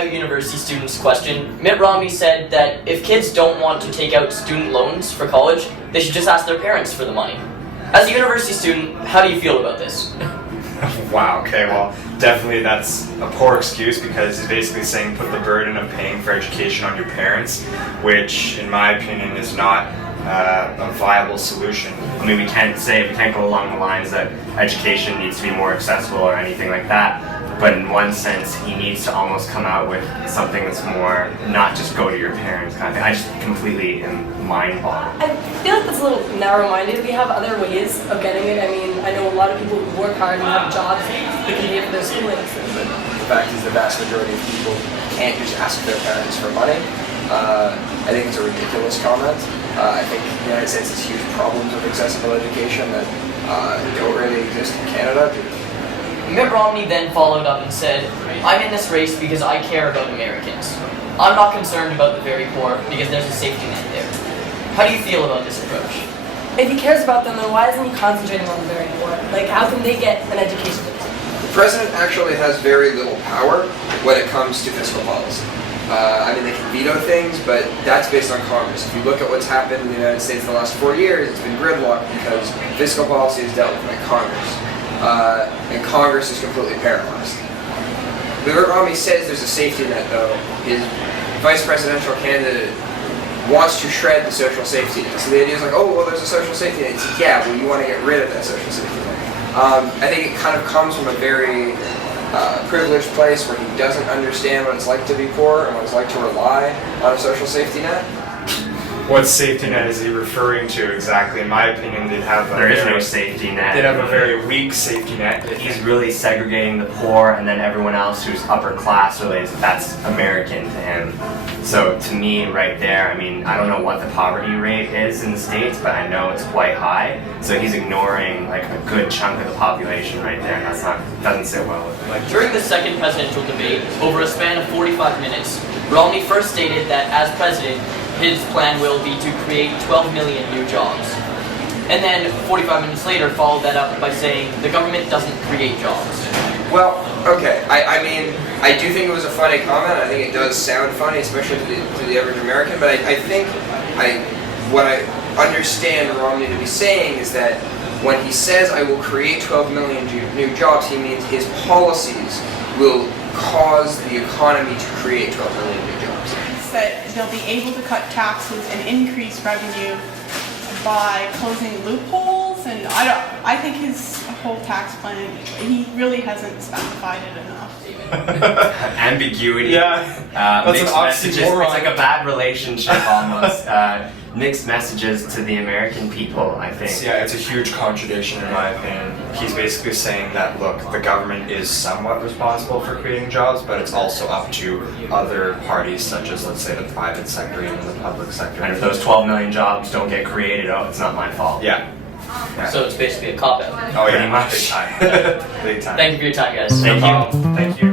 Ohio University student's question, Mitt Romney said that if kids don't want to take out student loans for college, they should just ask their parents for the money. As a university student, how do you feel about this? Wow, okay, well, definitely that's a poor excuse because he's basically saying put the burden of paying for education on your parents, which, in my opinion, is not a viable solution. I mean, we can't go along the lines that education needs to be more accessible or anything like that, but in one sense, he needs to almost come out with something that's more, not just go to your parents kind of thing. I just completely am mind-boggled. I feel like that's a little narrow-minded. We have other ways of getting it. I mean, I know a lot of people who work hard and have jobs that can pay for their schooling. But the fact is the vast majority of people can't just ask their parents for money. I think it's a ridiculous comment. I think the United States has huge problems with accessible education that don't really exist in Canada. Mitt Romney then followed up and said, I'm in this race because I care about Americans. I'm not concerned about the very poor because there's a safety net there. How do you feel about this approach? If he cares about them, then why isn't he concentrating on the very poor? Like, how can they get an education? The president actually has very little power when it comes to fiscal policy. I mean, they can veto things, but that's based on Congress. If you look at what's happened in the United States the last 4 years, it's been gridlocked because fiscal policy is dealt with by Congress. And Congress is completely paralyzed. Mitt Romney says there's a safety net, though. His vice presidential candidate wants to shred the social safety net. So the idea is like, oh, well, there's a social safety net. It's like, yeah, well, you want to get rid of that social safety net. I think it kind of comes from a very privileged place where he doesn't understand what it's like to be poor and what it's like to rely on a social safety net. What safety net is he referring to exactly? In my opinion, There is no safety net. They'd have a very weak safety net. He's really segregating the poor and then everyone else who's upper class related. That's American to him. So to me, right there, I mean, I don't know what the poverty rate is in the States, but I know it's quite high. So he's ignoring like a good chunk of the population right there. And doesn't sit well with him. During the second presidential debate, over a span of 45 minutes, Romney first stated that as president, his plan will be to create 12 million new jobs. And then 45 minutes later followed that up by saying the government doesn't create jobs. Well, okay, I mean, I do think it was a funny comment. I think it does sound funny, especially to the average American, but I think what I understand Romney to be saying is that when he says I will create 12 million new jobs, he means his policies will cause the economy to create 12 million new jobs. That they'll be able to cut taxes and increase revenue by closing loopholes, and I think his whole tax plan, he really hasn't specified it enough. Ambiguity. Yeah, that's mixed an messages. oxymoron. It's like a bad relationship almost. Mixed messages to the American people, I think. Yeah, it's a huge contradiction in my opinion. He's basically saying that, look, the government is somewhat responsible for creating jobs, but it's also up to other parties such as, let's say, the private sector and the public sector. And if those 12 million jobs don't get created, oh, it's not my fault. Yeah. So it's basically a cop-out. Oh yeah, Pretty much. big time. Big time. Thank you for your time, guys. Thank you. Thank you.